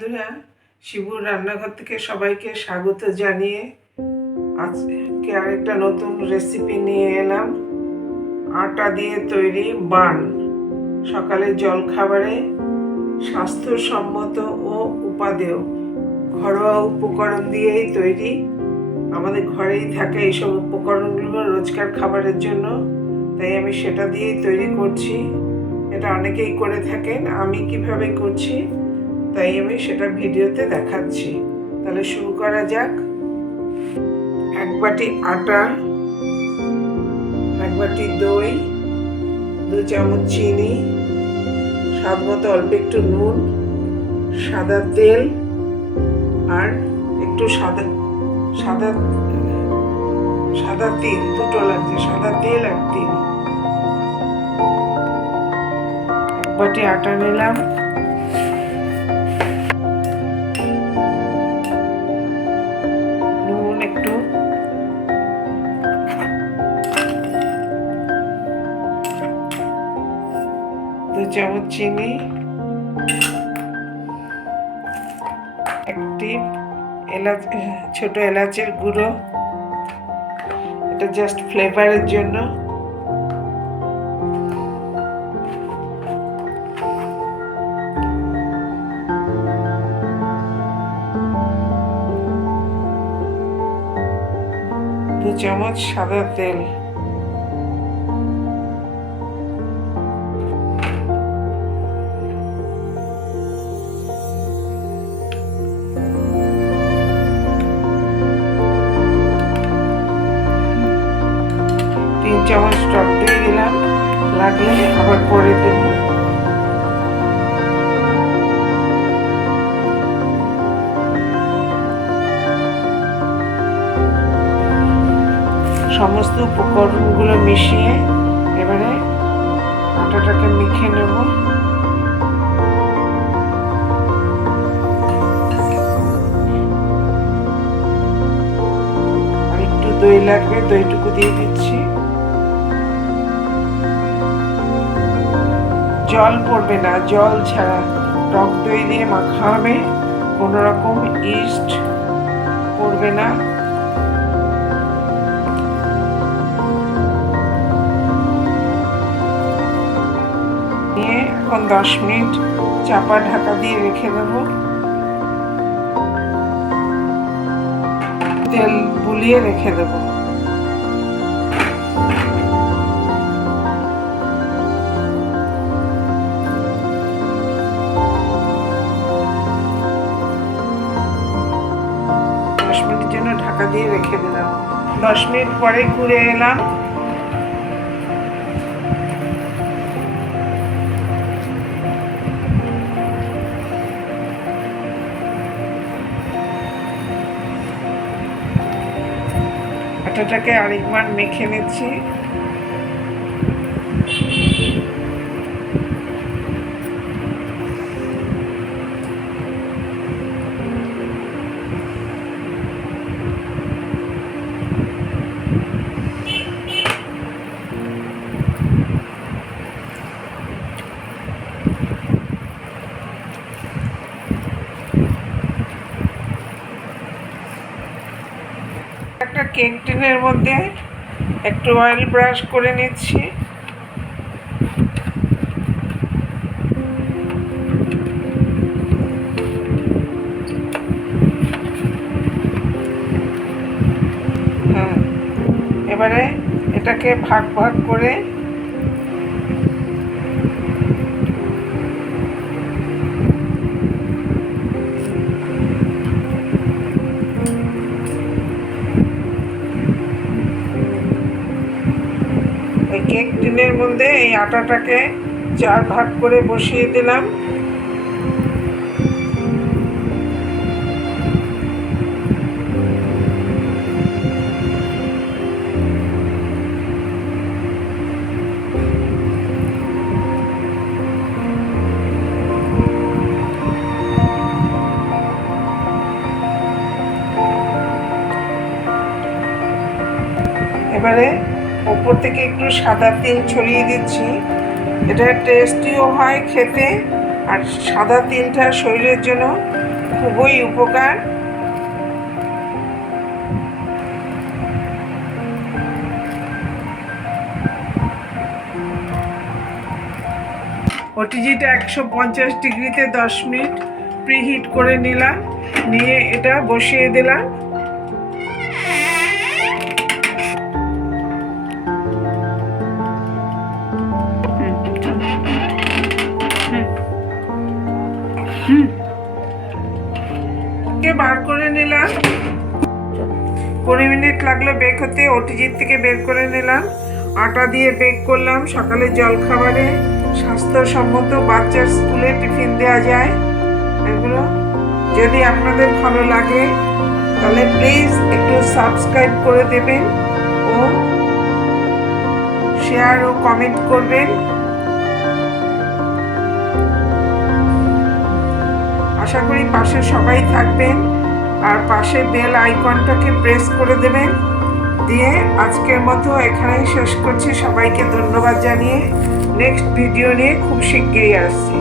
বন্ধুরা, শিবুর রান্নাঘর থেকে সবাইকে স্বাগত জানিয়ে আজকে আরেকটা নতুন রেসিপি নিয়ে এলাম। আটা দিয়ে তৈরি বান সকালের জলখাবারে স্বাস্থ্যসম্মত ও উপাদেয় ঘরোয়া উপকরণ দিয়েই তৈরি। আমাদের ঘরেই থাকে এইসব উপকরণগুলো রোজকার খাবারের জন্য, তাই আমি সেটা দিয়েই তৈরি করছি। এটা অনেকেই করে থাকেন, আমি কিভাবে করছি তাই আমি সেটা ভিডিওতে দেখাচ্ছি। তাহলে শুরু করা যাক। 1 বাটি আটা, 1 বাটি দই, 2 চামচ চিনি, স্বাদ মতো অল্প একটু নুন, সাদা তেল আর একটু সাদা তিল, দুটো লাগছে, সাদা তেল আর তিল। 1 বাটি আটা নিলাম, নুন একটু, 2 চামচ চিনি, একটি ছোট এলাচের গুঁড়ো, এটা জাস্ট ফ্লেভারের জন্য, দু চামচ সাদা তেল, 3 চামচ টক দই দিলাম, লাগলে আবার পরে দেব। সমস্ত উপকরণগুলো মিশিয়ে এবারে আটাটাকে মেখে নেব। আর একটু দই লাগবে, দইটুকু দিয়ে দিচ্ছি। জল পড়বে না, জল ছাড়া টক দই দিয়ে মাখা হবে, কোনো রকম ইস্ট পড়বে না। নিয়ে এখন 10 মিনিট চাপা ঢাকা দিয়ে রেখে দেব। তেল বুলিয়ে রেখে দেব। ঢাকা দিয়ে রেখে দিলাম। 10 মিনিট পরে ঘুরে এলাম। আটাটাকে আরেকবার মেখে নিচ্ছি। একটা কেক টিনের মধ্যে একটু অয়েল ব্রাশ করে নিচ্ছি। এবারে এটাকে ভাগ ভাগ করে কেক টিনের মধ্যে এই আটাটাকে 4 ভাগ করে বসিয়ে দিলাম। এবারে উপর থেকে একটু সাদা তেল ছড়িয়ে দিচ্ছি। এটা টেস্টিও হয় খেতে, আর সাদা তিলটা শরীরের জন্য খুবই উপকার। ওটিজিটা 150 ডিগ্রিতে 10 মিনিট প্রিহিট করে নিলাম, নিয়ে এটা বসিয়ে দিলাম। বার করে নিলাম, 15 মিনিট লাগলো বেক হতে। ওটিজির থেকে বের করে নিলাম, আটা দিয়ে বেক করলাম। সকালে জলখাবারে স্বাস্থ্যসম্মত বাচ্চার স্কুলে টিফিন দেওয়া যায় এগুলো। যদি আপনাদের ভালো লাগে তাহলে প্লিজ একটু সাবস্ক্রাইব করে দেবেন ও শেয়ার ও কমেন্ট করবেন। আশা করি পাশে সবাই থাকবেন, আর পাশে বেল আইকনটাকে প্রেস করে দেবেন। দিয়ে আজকের মতো এখানেই শেষ করছি। সবাইকে ধন্যবাদ জানিয়ে নেক্সট ভিডিও নিয়ে খুব শিগগিরই আসছি।